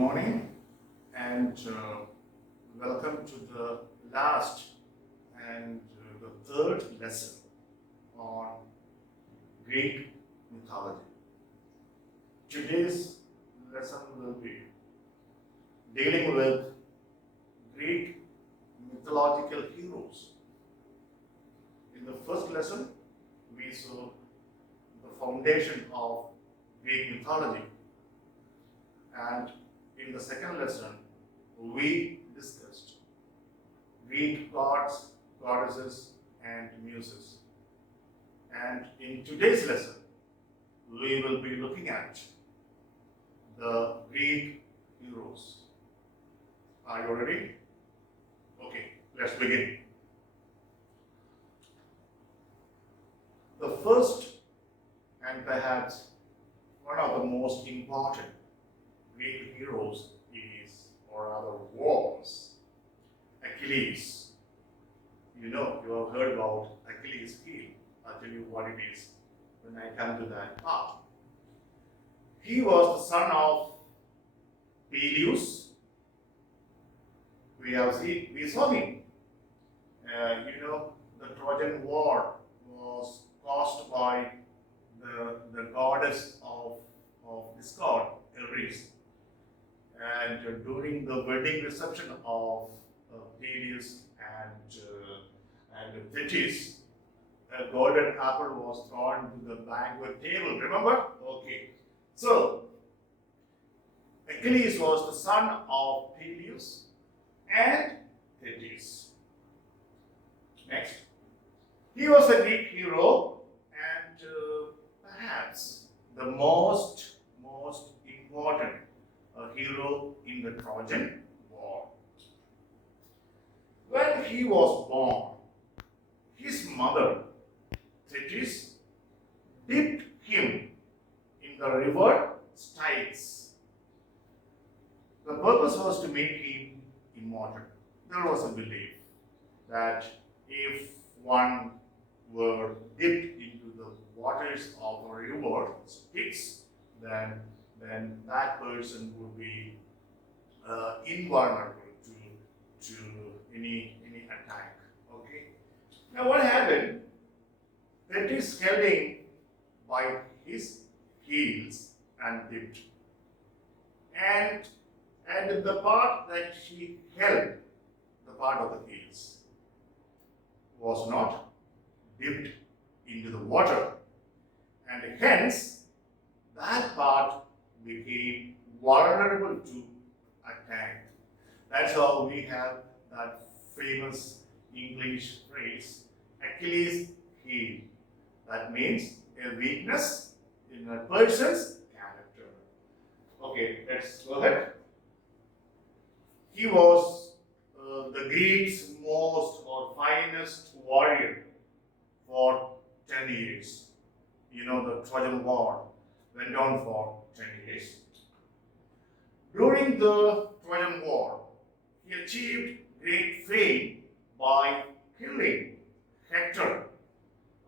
morning and welcome to the last and the third lesson on Greek mythology. Today's lesson will be dealing with Greek mythological heroes. In the first lesson, we saw the foundation of Greek mythology, and in the second lesson, we discussed Greek gods, goddesses, and muses. And in today's lesson, we will be looking at the Greek heroes. Are you ready? Okay, let's begin. The first and perhaps one of the most important Greek heroes is, or rather was, Achilles. You know, you have heard about Achilles' heel. I'll tell you what it is when I come to that part. He was the son of Peleus. We saw him. The Trojan War was caused by the goddess of discord, Ares. And during the wedding reception of Peleus and Thetis, a golden apple was thrown to the banquet table. Remember? Okay. So, Achilles was the son of Peleus and Thetis. Next. He was a Greek hero and perhaps the most important hero in the Trojan War. When he was born, his mother, Thetis, dipped him in the river Styx. The purpose was to make him immortal. There was a belief that if one were dipped into the waters of the river Styx, then that person would be invulnerable to any attack. Okay. Now what happened? Thetis held him by his heels and dipped. And the part that she held, the part of the heels, was not dipped into the water. And hence, that part became vulnerable to attack. That's how we have that famous English phrase, Achilles' heel. That means a weakness in a person's character. Okay, let's go ahead. He was the Greeks' most or finest warrior for 10 years. You know, the Trojan War went on for 10 years. During the Trojan War, he achieved great fame by killing Hector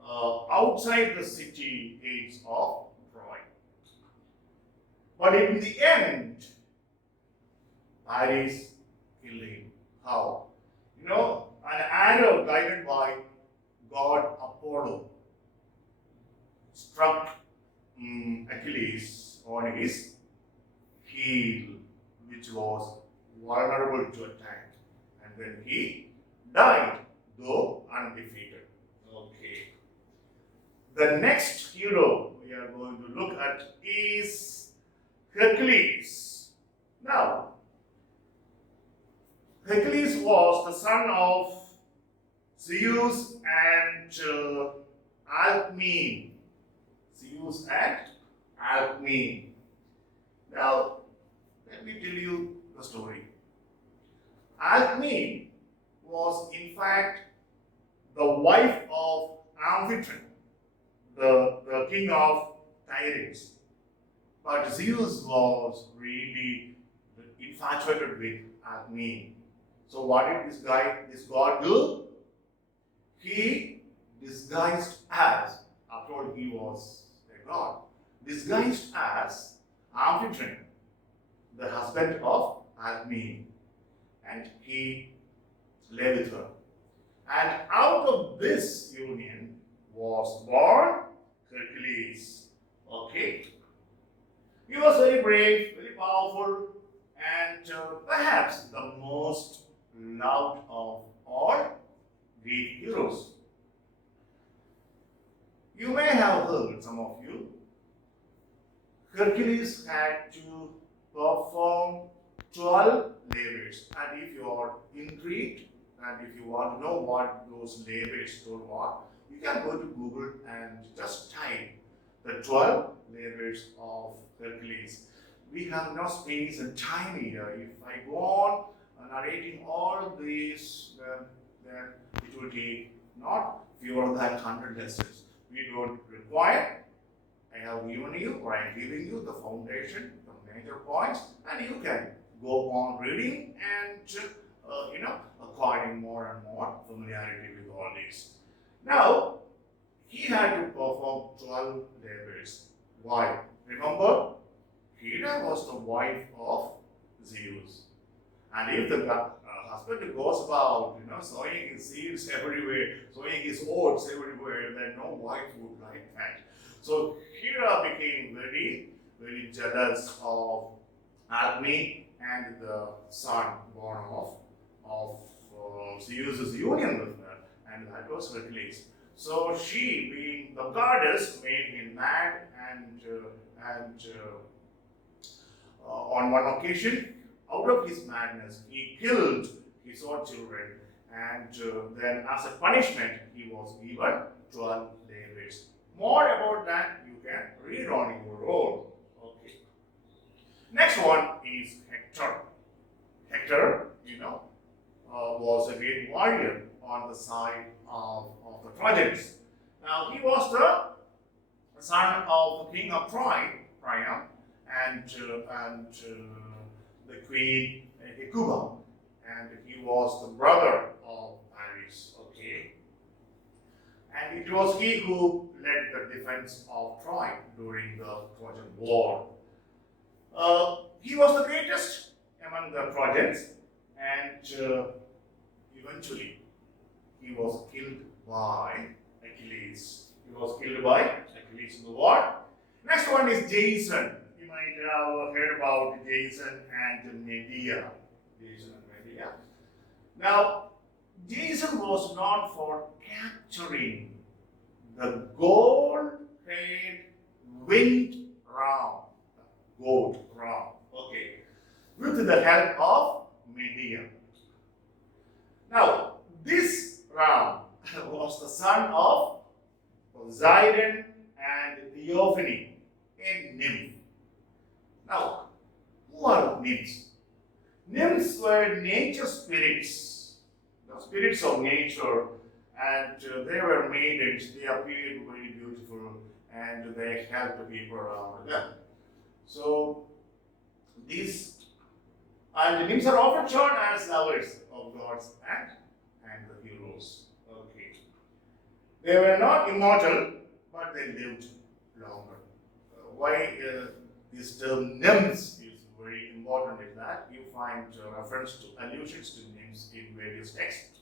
outside the city gates of Troy. But in the end, Ares killed him. How? An arrow guided by god Apollo struck Achilles on his heel, which was vulnerable to attack, and then he died, though undefeated. Okay. The next hero we are going to look at is Hercules. Now, Hercules was the son of Zeus and Alcmene. Zeus and Alcmene. Now, let me tell you the story. Alcmene was in fact the wife of Amphitryon, the king of Tyres. But Zeus was really infatuated with Alcmene. So what did this god do? He disguised as, after all, he was a god, disguised as Amphitryon, the husband of Alcmene, and he lay with her. And out of this union was born Hercules. Okay. He was very brave, very powerful, and perhaps the most loved of all Greek heroes. You may have heard, some of you, Hercules had to perform 12 labors. And if you are intrigued and if you want to know what those labors were, you can go to Google and just type the 12 labors of Hercules. We have no space and time here. If I go on narrating all these, then it will take not fewer than 100 lessons. We don't require. I have given you, or I am giving you the foundation, the major points, and you can go on reading and acquiring more and more familiarity with all these. Now, he had to perform 12 labors. Why? Remember, Hera was the wife of Zeus. And if the husband goes about, sowing his seeds everywhere, sowing his oats everywhere, then no wife would like that. So Hera became very, very jealous of Alcmene and the son born of Zeus's union with her, and that was Hercules. So she, being the goddess, made him mad, and on one occasion, out of his madness, he killed his own children, and then as a punishment, he was given 12 labors. More about that you can read on your own. Okay. Next one is Hector. Hector, was a great warrior on the side of the Trojans. Now, he was the son of the king of Priam, and the queen Hecuba, and he was the brother of Paris. Okay, and it was he who led the defense of Troy during the Trojan War. He was the greatest among the Trojans, and eventually he was killed by Achilles. He was killed by Achilles in the war. Next one is Jason. You might have heard about Jason and Medea. Jason and Medea. Now, Jason was known for capturing the gold-haired winged ram, goat ram. Okay, with the help of Medea. Now, this ram was the son of Poseidon and Theophany, a nymph. Now, who are nymphs? Nymphs were nature spirits, the spirits of nature, and they were maidens. They appeared very beautiful, and they helped people around them. So, these and the nymphs are often shown as lovers of gods and the heroes. Okay. They were not immortal, but they lived longer. Why this term nymphs is very important is that you find reference to allusions to nymphs in various texts.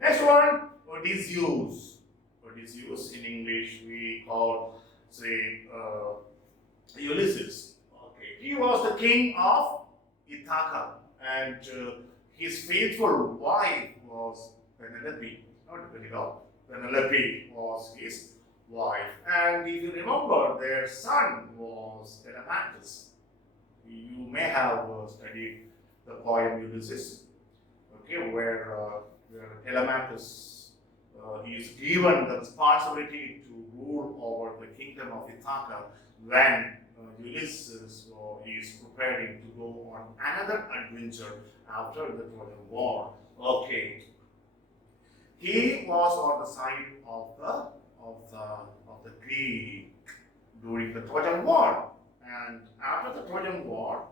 Next one, Odysseus. Odysseus in English we call, say, Ulysses. Okay. He was the king of Ithaca, and his faithful wife was Penelope, not Penelope. Penelope was his wife, and if you remember, their son was Telemachus. You may have studied the poem Ulysses, okay, where Telemachus is given the responsibility to rule over the kingdom of Ithaca when Ulysses is preparing to go on another adventure after the Trojan War. Okay, he was on the side of the Greek during the Trojan War, and after the Trojan War,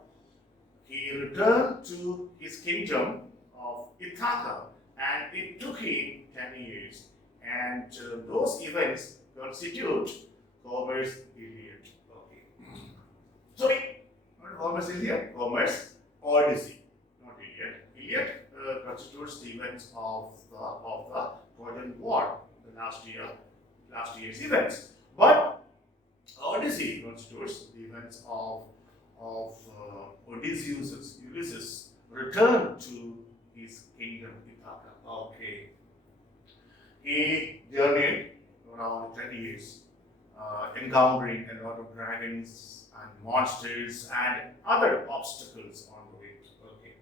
he returned to his kingdom of Ithaca, and it took him 10 years, and those events constitute Homer's Iliad. Okay. Sorry, not Homer's Iliad, Homer's Odyssey, not Iliad. Iliad constitutes the events of the Trojan War, the last year's events. But Odyssey constitutes the events of Ulysses' return to his kingdom Ithaca. Okay, he journeyed around 20 years, encountering a lot of dragons and monsters and other obstacles on the way. Okay.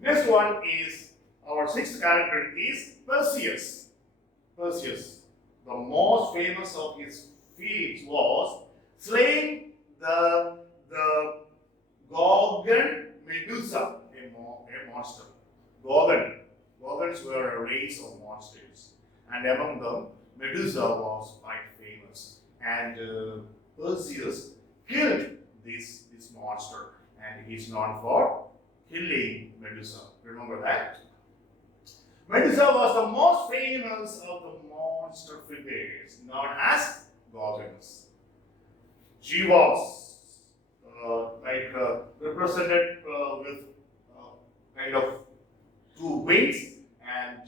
Next one is our sixth character is Perseus. Perseus, the most famous of his feats was slaying the Gorgon Medusa, a monster. Gorgons were a race of monsters, and among them, Medusa was quite famous. And Perseus killed this monster, and he is known for killing Medusa. Remember that? Medusa was the most famous of the monster figures, known as Gorgons. She was represented with kind of two wings and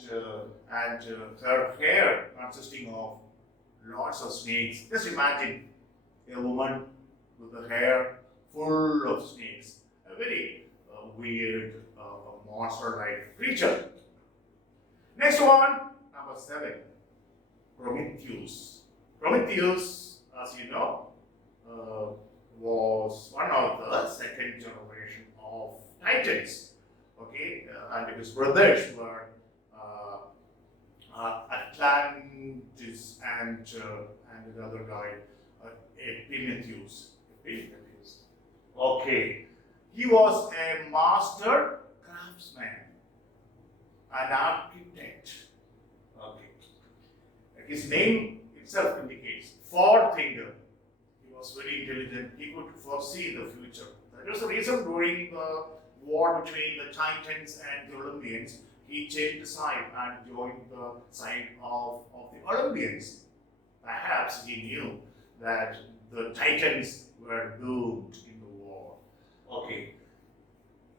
her hair consisting of lots of snakes. Just imagine a woman with a hair full of snakes. A very weird monster-like creature. Next one, number 7, Prometheus. Prometheus, as you know, was one of the second generation of Titans. Okay, and his brothers were Atlantis and another guy, Epimetheus. Okay, he was a master craftsman, an architect. Okay, his name itself indicates forethinker. He was very intelligent. He could foresee the future. That was the reason during the war between the Titans and the Olympians, he changed side and joined the side of the Olympians. Perhaps he knew that the Titans were doomed in the war. Okay.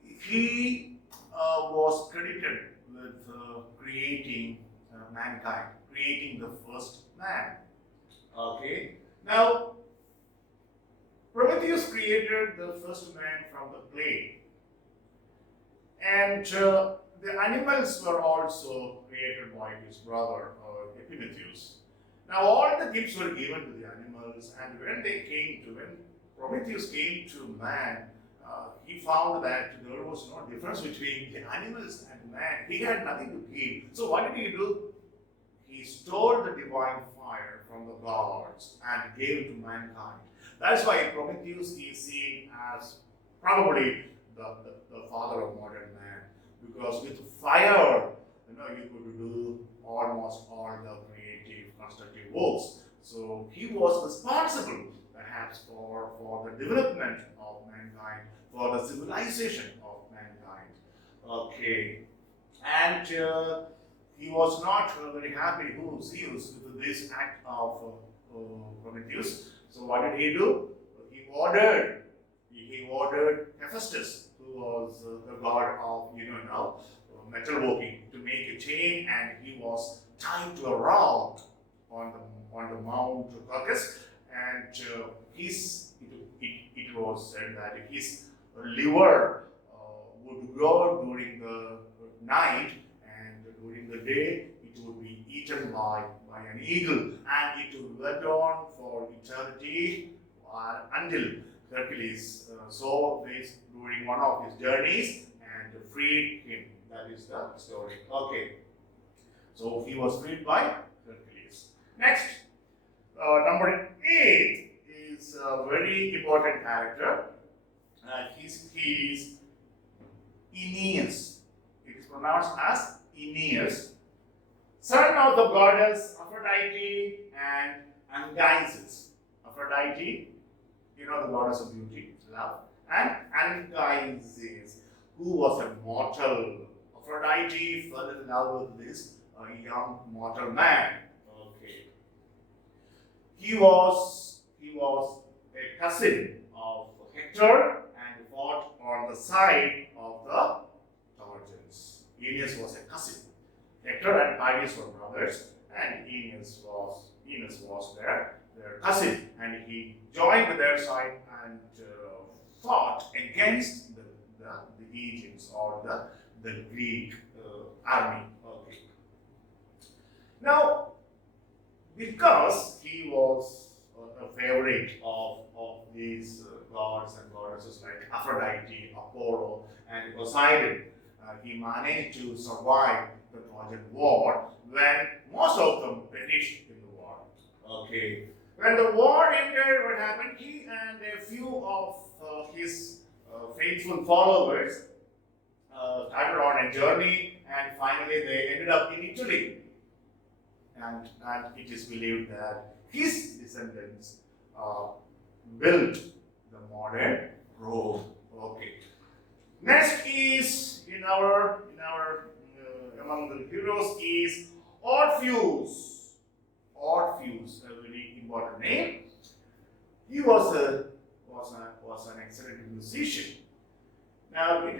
He was credited with creating mankind, creating the first man. Okay. Now, Prometheus created the first man from the clay. And the animals were also created by his brother, Epimetheus. Now, all the gifts were given to the animals, and when Prometheus came to man, he found that there was no difference between the animals and man. He had nothing to give. So, what did he do? He stole the divine fire from the gods and gave it to mankind. That's why Prometheus is seen as probably the father of modern man, because with fire, you could do almost all the creative, constructive works. So he was responsible, perhaps, for the development of mankind, for the civilization of mankind. Okay, and he was not very happy, Zeus, with this act of Prometheus. So what did he do? He ordered Hephaestus, who was the god of metalworking, to make a chain, and he was tied to a rock on the Mount Caucasus, and it was said that his liver would grow during the night, and during the day it would be eaten by an eagle, and it would went on for eternity until Hercules saw this during one of his journeys and freed him. That is the story. Okay. So he was freed by Hercules. Next, number 8 is a very important character. He is Aeneas. It is pronounced as Aeneas, son of the goddess Aphrodite and Anchises. Aphrodite, the goddess of beauty, love, and Anchises, who was a mortal. Aphrodite fell in love with this young mortal man. Okay. He was a cousin of Hector and fought on the side of the Trojans. Aeneas was a cousin. Hector and Paris were brothers, and Aeneas was their cousin, and he joined their side and fought against the Aegeans or the Greek army. Okay. Now, because he was a favorite of these gods and goddesses like Aphrodite, Apollo, and Poseidon, he managed to survive the Trojan War when most of them perished in the war. Okay. When the war ended, what happened? He and a few of his faithful followers started on a journey, and finally they ended up in Italy. And it is believed that his descendants built the modern Rome. Okay. Next is in our among the heroes is Orpheus. Orpheus, a very important name. He was an excellent musician. Now it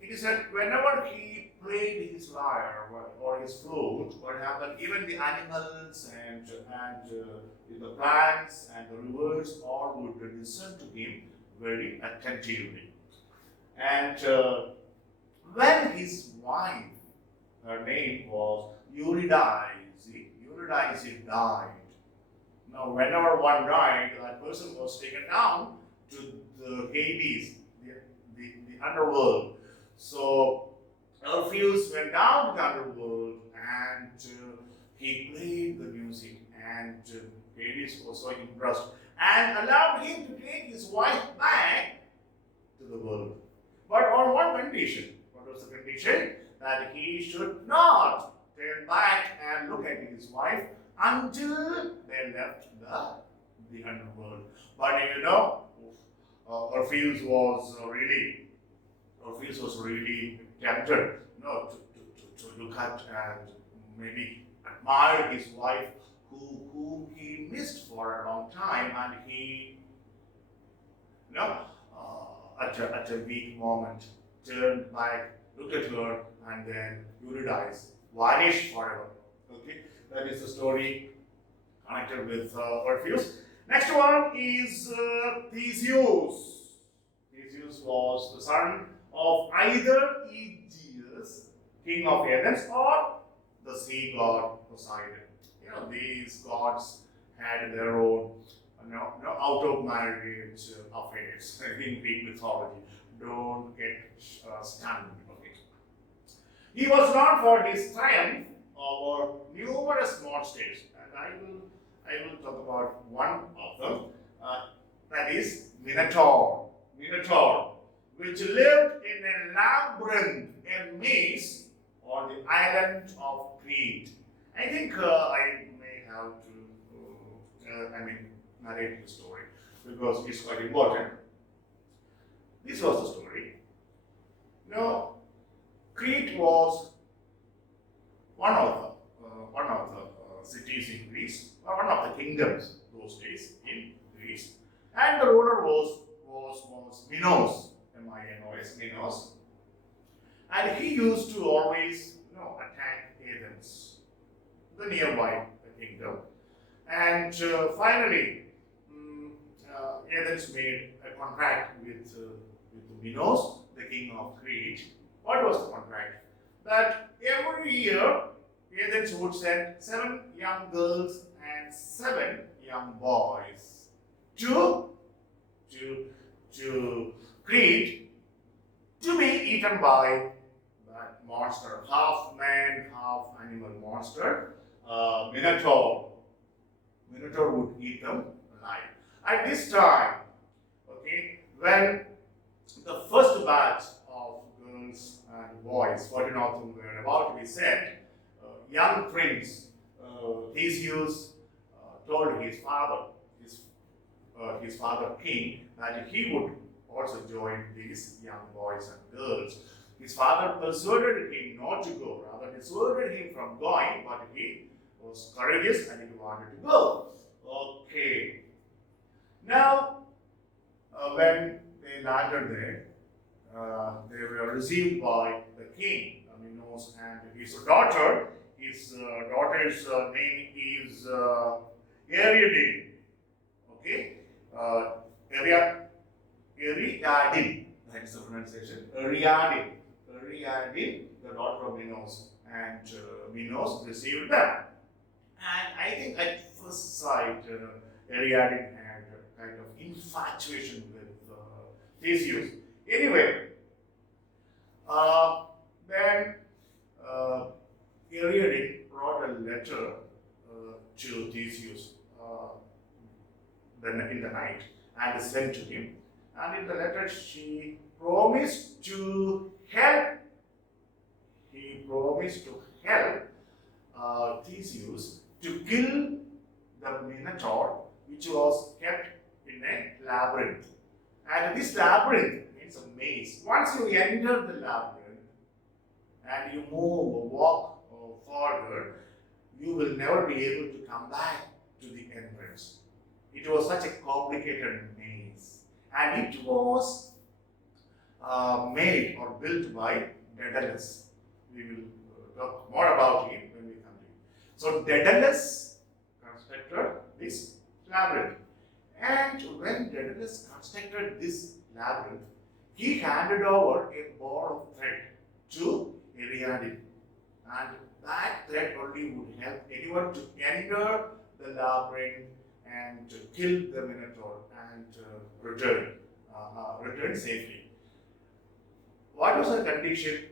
is that whenever he played his lyre or his flute, what happened? Even the animals and the plants and the rivers all would listen to him very attentively. And when his wife, her name was Eurydice died. Now, whenever one died, that person was taken down to the Hades, the underworld. So Orpheus went down to the underworld and he played the music, and Hades was so impressed and allowed him to take his wife back to the world. But on one condition. What was the condition? That he should not turn back and look at his wife until they left the underworld. But you know, Orpheus was really tempted, to look at and maybe admire his wife, whom he missed for a long time, and he, at a weak moment, turned back, looked at her, and then Eurydice vanished forever. Okay, that is the story connected with Orpheus. Next one is Theseus. Theseus was the son of either Aegeus, king of Athens, or the sea god Poseidon. These gods had their own out of marriage affairs in Greek mythology. Don't get stunned. Okay. He was known for his triumph over numerous monsters, and I will talk about one of them. That is Minotaur. Minotaur, which lived in a labyrinth, a maze on the island of Crete. I think I may have to narrate the story because it's quite important. This was the story. Now, Crete was one of the cities in Greece, or one of the kingdoms those days in Greece, and the ruler was Minos, M-I-N-O-S, Minos, and he used to always attack Athens, the nearby kingdom, and finally Athens made a contract with Minos, the king of Crete. What was the contract? That every year Athens would send 7 young girls and 7 young boys to Crete to be eaten by that monster, half man, half animal monster, Minotaur. Minotaur would eat them alive. At this time, when the first batch of girls and boys, 14 of them, were about to be sent, young prince Theseus told his father king, that he would also join these young boys and girls. His father persuaded him not to go, rather dissuaded him from going, but he was courageous and he wanted to go. Okay. Now, when they landed there, they were received by the king, Minos, and his daughter. His daughter's name is Ariadne. Okay, Ariadne. That is the pronunciation. Ariadne. Ariadne, the daughter of Minos, and Minos received them. And I think at first sight, Ariadne had a kind of infatuation with Theseus. Anyway, then Ariadne wrote a letter to Theseus in the night and sent to him. And in the letter, she promised to help. He promised to help Theseus to kill the Minotaur, which was kept in a labyrinth. And this labyrinth means a maze. Once you enter the labyrinth and you move or walk further, you will never be able to come back to the entrance. It was such a complicated maze. And it was made or built by Daedalus. We will talk more about him when we come to it. So Daedalus constructed this labyrinth. And when Daedalus constructed this labyrinth, he handed over a ball of thread to Ariadne. And that thread only would help anyone to enter the labyrinth and to kill the Minotaur and return safely. What was her condition?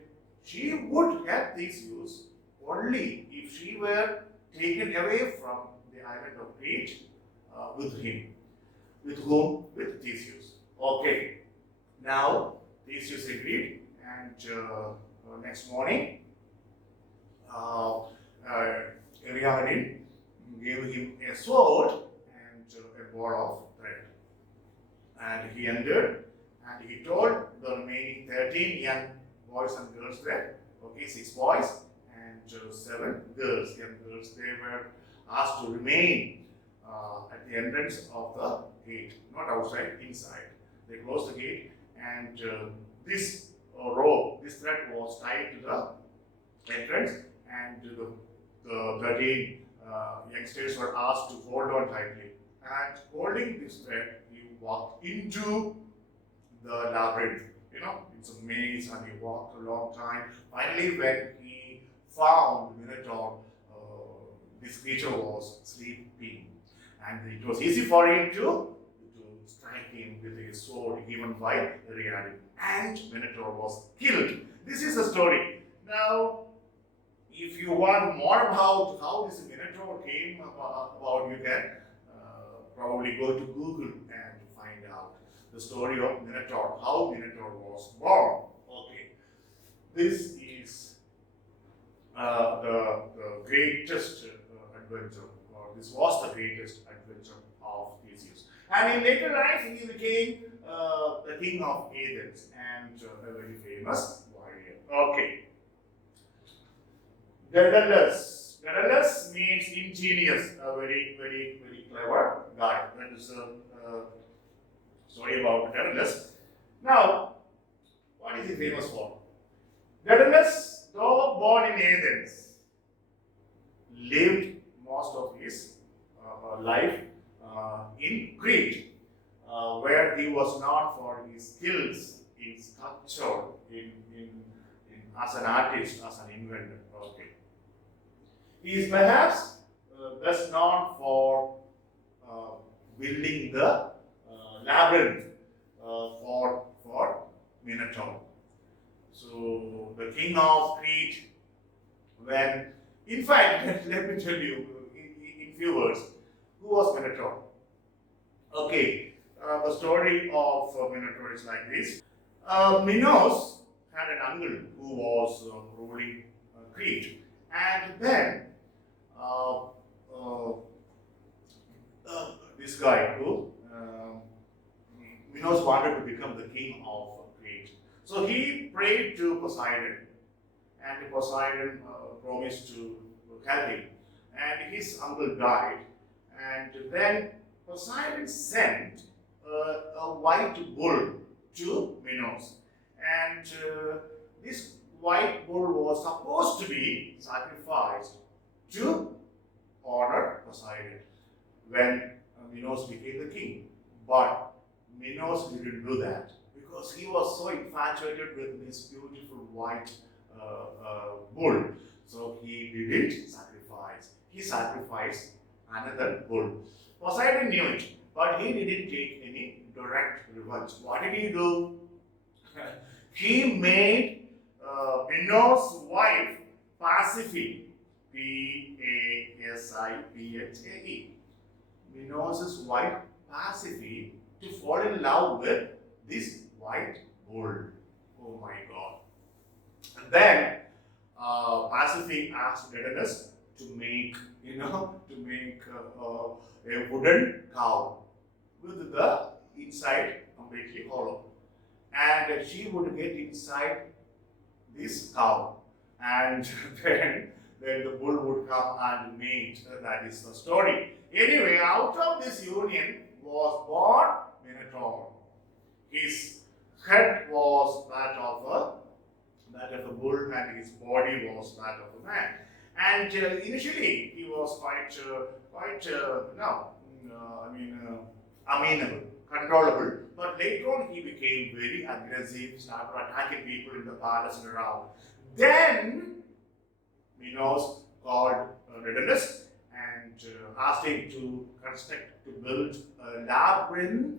She would help Theseus only if she were taken away from the island of Crete with him. With whom? With Theseus. Okay. Now, Theseus agreed, and next morning, Ariadne gave him a sword and a ball of thread. And he entered, and he told the remaining 13 young boys and girls there, okay, 6 boys and 7 girls, young girls, they were asked to remain at the entrance of the gate, not outside, inside. They closed the gate, and this rope, this thread was tied to the entrance, and the 13 youngsters were asked to hold on tightly. And holding this thread, you walked into the labyrinth. You know, it's a maze, and he walked a long time. Finally, when he found Minotaur, this creature was sleeping, and it was easy for him to strike him with his sword, even by Ariadne. And Minotaur was killed. This is the story. Now, if you want more about how this Minotaur came about, you can probably go to Google and find out the story of Minotaur, how Minotaur was born. Okay, this is the greatest adventure, or this was the greatest adventure of Theseus. And in later life, he became the king of Athens and a very famous warrior. Okay. Daedalus. Daedalus means ingenious, a very, very, very clever guy. That is a story about Daedalus. Now, what is he famous for? Daedalus, though born in Athens, lived most of his life in Crete, where he was known for his skills in sculpture, as an artist, as an inventor. Okay. He is perhaps best known for building the labyrinth for Minotaur. So the king of Crete, when, in fact, let me tell you in few words, who was Minotaur? Okay, the story of Minotaur is like this. Minos had an uncle who was ruling Crete, and then this guy who Minos wanted to become the king of Crete. So he prayed to Poseidon, and Poseidon promised to help him. And his uncle died, and then Poseidon sent a white bull to Minos, and this white bull was supposed to be sacrificed to honor Poseidon when Minos became the king. But Minos didn't do that because he was so infatuated with this beautiful white bull. So he didn't sacrifice. He sacrificed another bull. Poseidon knew it, but he didn't take any direct revenge. What did he do? He made Minos' wife Pasiphae, Pasiphae. Minos' wife Pasiphae to fall in love with this white bull. Oh my God. And then Pasiphae asked Daedalus to make, a wooden cow with the inside completely hollow. And she would get inside this cow. And then the bull would come and mate. That is the story. Anyway, out of this union was born Minotaur. His head was that of a bull, and his body was that of a man. And initially, he was amenable, controllable. But later on, he became very aggressive, started attacking people in the palace and around. Then Minos called Daedalus and asked him to build a labyrinth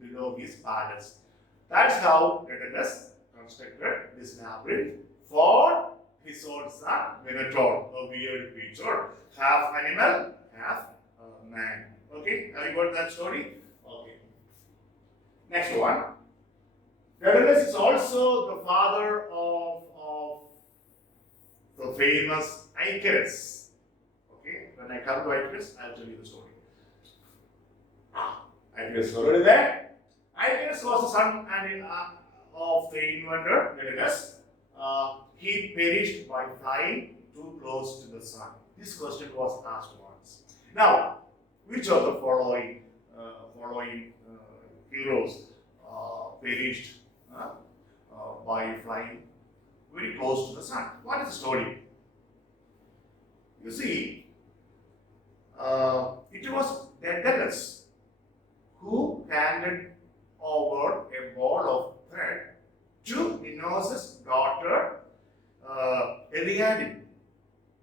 below his palace. That's how Daedalus constructed this labyrinth for his own son Minotaur, a weird creature, half animal, half man. Okay, have you got that story? Okay. Next one. Daedalus is also the father of the famous Icarus. Okay, when I come to Icarus, I'll tell you the story. Icarus is already there. Icarus was the son of the inventor Daedalus. He perished by flying too close to the sun. This question was asked once. Now, which of the following heroes perished by flying very close to the sun? What is the story? You see, it was Daedalus who handed over a ball of thread to Minos' daughter Ariadne,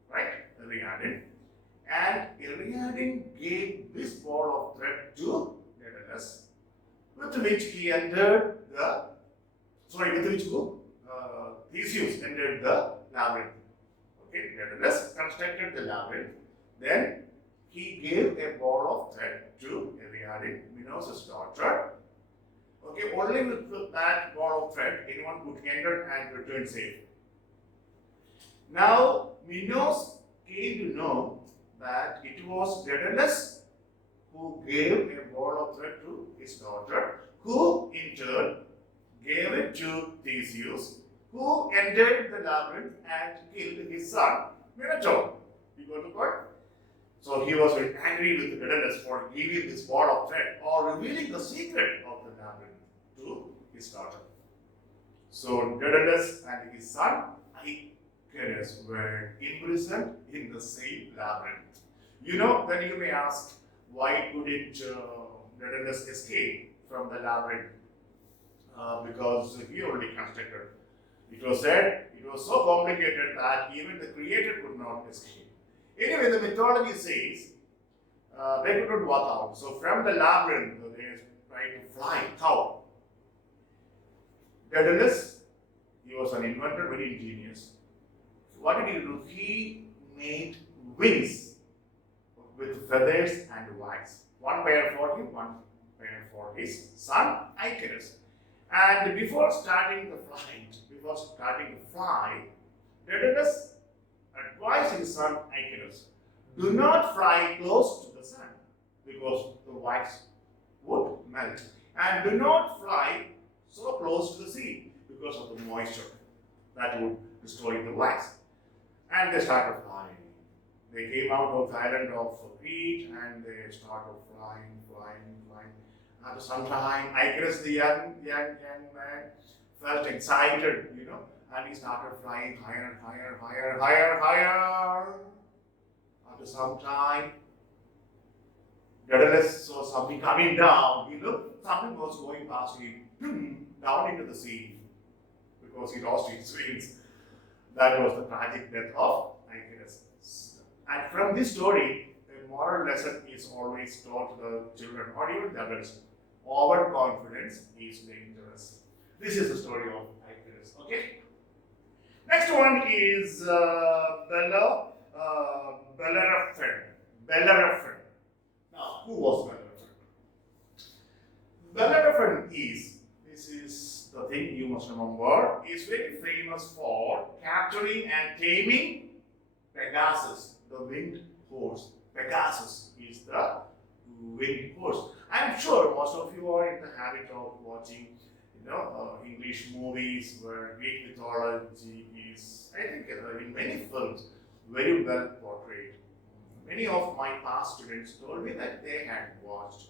right? Ariadne. And Ariadne gave this ball of thread to Daedalus, with which he entered Theseus entered the labyrinth. Okay, Daedalus constructed the labyrinth. Then he gave a ball of thread to Ariadne, Minos' daughter. Okay, only with that ball of thread, anyone could enter and return safe. Now, Minos came to know that it was Daedalus who gave a ball of thread to his daughter, who in turn gave it to Theseus, who entered the labyrinth and killed his son, Minotaur. You got the point? So he was very angry with Daedalus for giving this ball of thread or revealing the secret of the labyrinth to his daughter. So Daedalus and his son Icarus were imprisoned in the same labyrinth. Then you may ask, why couldn't Daedalus escape from the labyrinth? Because he already constructed. It was said it was so complicated that even the creator could not escape. Anyway, the mythology says they could not walk out. So from the labyrinth, they tried to fly out. Daedalus, he was an inventor, very ingenious. What did he do? He made wings with feathers and wax. One pair for him, one pair for his son Icarus. And before starting to fly, Daedalus advised his son Icarus, do not fly close to the sun because the wax would melt. And do not fly so close to the sea because of the moisture that would destroy the wax. And they started flying. They came out of the island of Crete and they started flying. After some time, Icarus, the young man, felt excited, and he started flying higher and higher, higher, higher, higher. After some time, Daedalus saw something coming down. He looked, something was going past him, down into the sea, because he lost his wings. That was the tragic death of Icarus. And from this story, a moral lesson is always taught to the children or even the adults. Overconfidence is dangerous. This is the story of Icarus. Okay. Next one is Bellerophon. Bellerophon. Now, who was Bellerophon? Bellerophon this is the thing you must remember, is very famous for capturing and taming Pegasus, the winged horse. Pegasus is the winged horse. I'm sure most of you are in the habit of watching, English movies where Greek mythology is, I think, in many films, very well portrayed. Many of my past students told me that they had watched.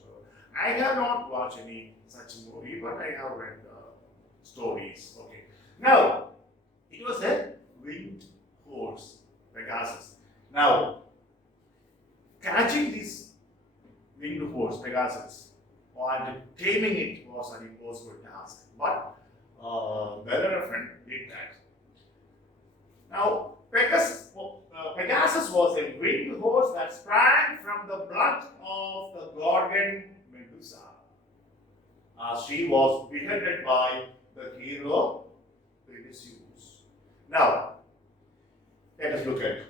I have not watched any such movie, but I have read stories. Okay. Now, it was a winged horse, Pegasus. Now, catching this winged horse, Pegasus, and taming it was an impossible task. But Bellerophon did that. Now, Pegasus was a winged horse that sprang from the blood of the Gorgon Medusa. She was beheaded by the hero Odysseus. Now, let us look at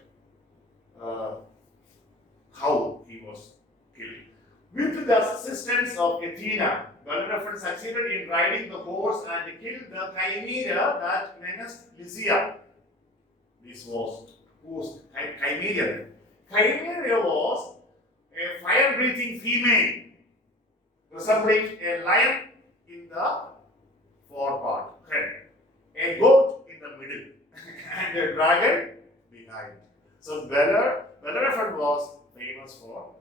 how he was killed. With the assistance of Athena, Bellerophon succeeded in riding the horse and killed the chimera that menaced Lycia. This was whose chimera? Chimera was a fire-breathing female, resembling a lion in the forepart, head, a goat in the middle, and a dragon behind. So Bellerophon was famous for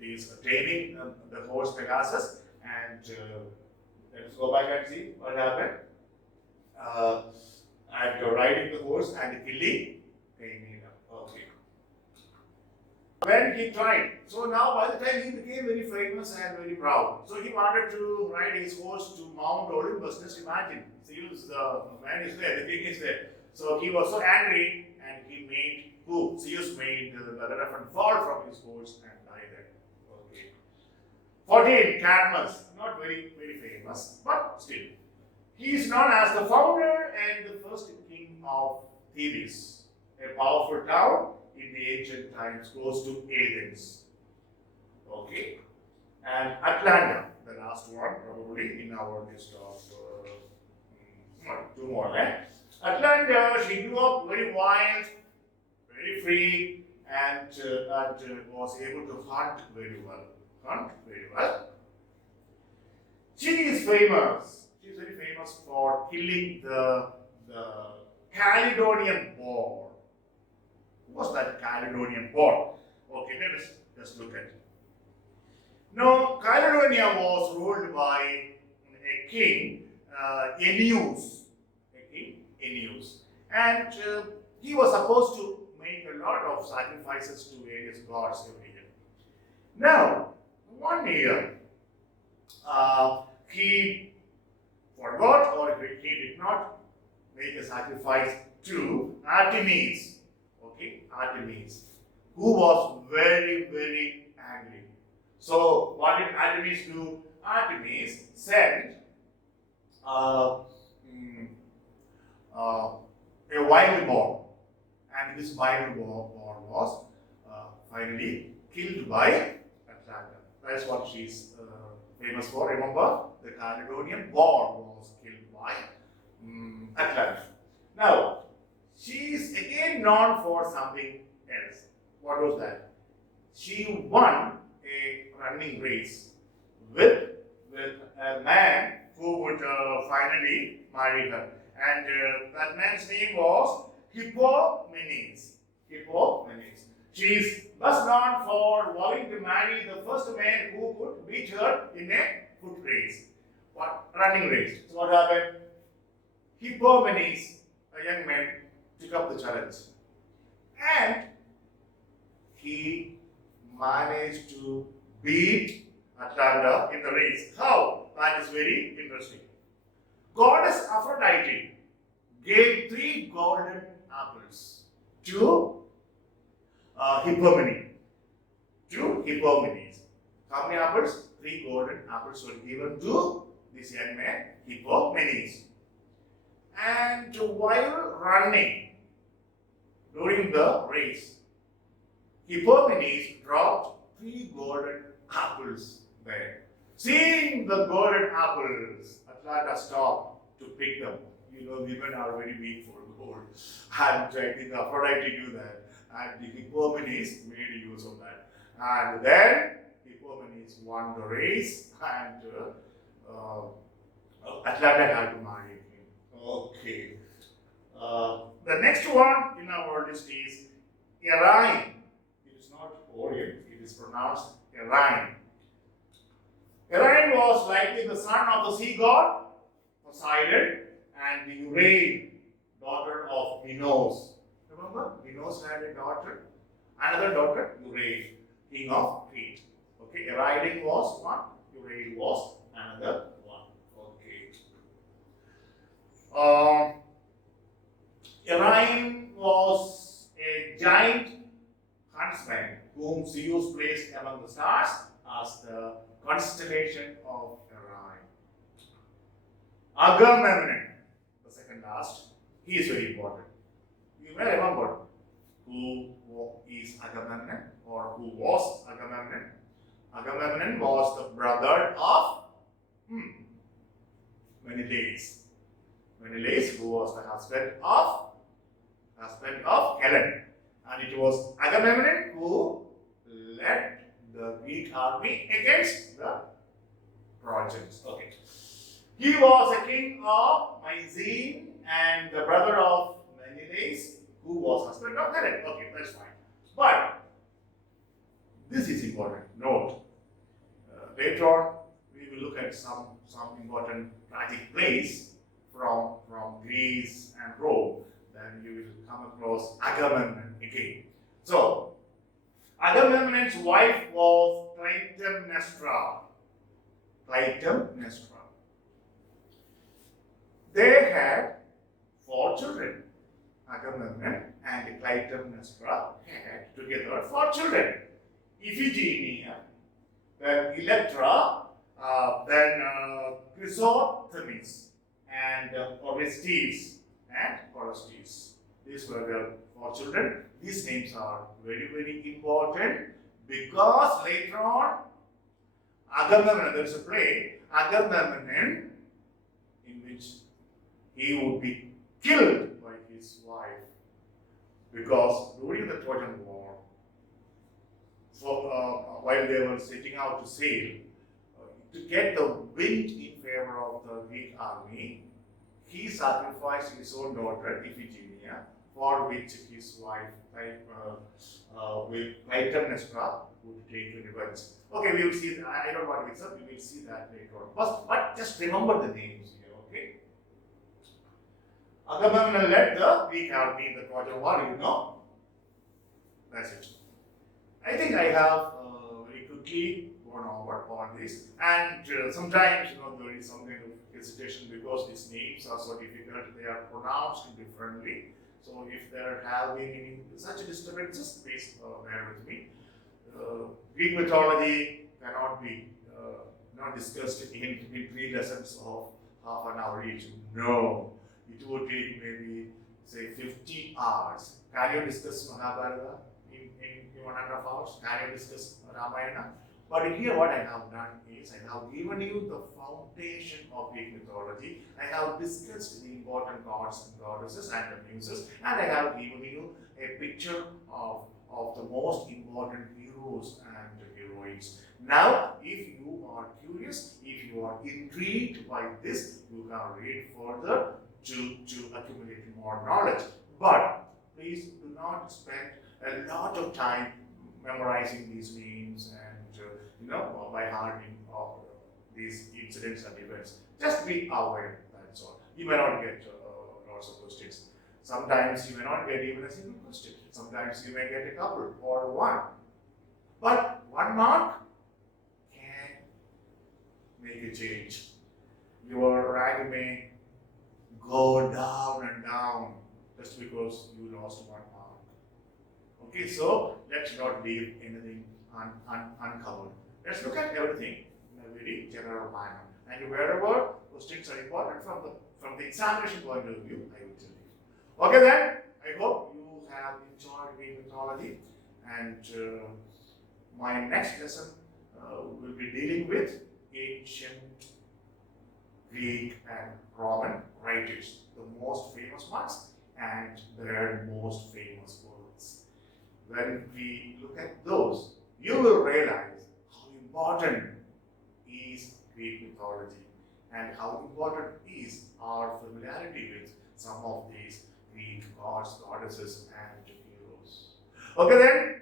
these taming the horse Pegasus, and let's go back and see what happened. And riding the horse and killing Chimera. Okay. When he tried, so now by the time he became very famous and very proud, so he wanted to ride his horse to Mount Olympus. Just imagine, Zeus, the man is there, the king is there. So he was so angry, and he made who? Zeus made Bellerophon fall from his horse and die there. Okay. 14, Cadmus, not very famous, but still. He is known as the founder and the first king of Thebes, a powerful town in the ancient times close to Athens. Okay. And Atlanta, the last one probably in our list of two more. Atlanta, she grew up very wild, very free, and was able to hunt very well. She is famous. She is very famous for killing the Caledonian boar. What's that Caledonian boar? Okay, let us just look at it. Now, Caledonia was ruled by a king, Ennius. And he was supposed to make a lot of sacrifices to various gods every year. Now, one year, he forgot or he did not make a sacrifice to Artemis. Okay, Artemis, who was very angry. So, what did Artemis do? Artemis sent a wild boar, and this wild boar was finally killed by Atlanta. That is what she is famous for. Remember, the Caledonian boar was killed by Atlanta. Now, she is again known for something else. What was that? She won a running race with a man who would finally marry her. And that man's name was Hippomenes. She is best known for vowing to marry the first man who could beat her in a foot race. Running race. So what happened? Hippomenes, a young man, took up the challenge and he managed to beat Atlanta in the race. How? That is very interesting. Goddess Aphrodite gave 3 golden apples to Hippomenes. To Hippomenes. How many apples? 3 golden apples were given to this young man, Hippomenes. And while running during the race, Hippomenes dropped 3 golden apples there. Seeing the golden apples, Atlanta stopped to pick them. You know, women are very weak for gold. And I think Aphrodite knew that. And the Hippomenes made use of that. And then Hippomenes won the race and Atlanta had to marry him. Okay. The next one in our list is Orion. It is not Orion, it is pronounced Orion. Orion was likely the son of the sea god Poseidon and the Euryale, daughter of Minos. Remember, Minos had a daughter, another daughter, Euryale, king of Crete. Okay, Orion was one, Euryale was another one. Okay. Orion was a giant huntsman whom Zeus placed among the stars as the constellation of Orion. Agamemnon, the second last, he is very important. You may remember who is Agamemnon or who was Agamemnon. Agamemnon was the brother of Menelaus. Menelaus, who was the husband of Helen. And it was Agamemnon who led the Greek army against the Trojans. Okay. He was a king of Myzene and the brother of Menelaus, who was husband of Helen. Okay, that's fine. But this is important. Note. Later on, we will look at some important tragic plays from Greece and Rome. Then you will come across Agamemnon again. So, Agamemnon's wife was Clytemnestra. Clytemnestra. They had 4 children. Agamemnon and Clytemnestra had together 4 children. Iphigenia, then Electra, then Chrysothemis, and Orestes. These were their 4 children. These names are very, very important because later on, Agamemnon, there is a play, Agamemnon, in which he would be killed by his wife because during the Trojan War, while they were setting out to sail, to get the wind in favor of the Greek army, he sacrificed his own daughter, Iphigenia, for which his wife, Clytemnestra, would take revenge. Okay, we will see that. I don't want to mix up, we will see that later on. But just remember the names here, okay? Agamemnon led the Greek army in the Trojan War, you know. That's it. I think I have very quickly gone over on this, and sometimes there is some kind of hesitation because these names are so difficult, they are pronounced differently. So if there have been any such disturbances, please bear with me. Greek mythology cannot be not discussed in 3 lessons of half an hour each. No, it would take maybe say 50 hours. Can you discuss Mahabharata in 1.5 hours? Can you discuss Ramayana? But here what I have done is I have given you the foundation of Greek mythology. I have discussed the important gods and goddesses and the muses, and I have given you a picture of the most important heroes and heroines. Now, if you are curious, if you are intrigued by this, you can read further to accumulate more knowledge. But please do not spend a lot of time memorizing these names and by hearting these incidents and events. Just be aware, that's all. You may not get lots of questions. Sometimes you may not get even a single question. Sometimes you may get a couple or one. But 1 mark can make a change. Your rank may go down and down just because you lost 1 mark. Okay, so let's not leave anything uncovered. Let's look at everything in a very general manner. And wherever questions are important from the examination point of view, I will tell you. Okay then, I hope you have enjoyed Greek mythology, and my next lesson will be dealing with ancient Greek and Roman writers, the most famous ones and their most famous works. When we look at those, you will realize how important is Greek mythology and how important is our familiarity with some of these Greek gods, goddesses, and heroes. Okay then,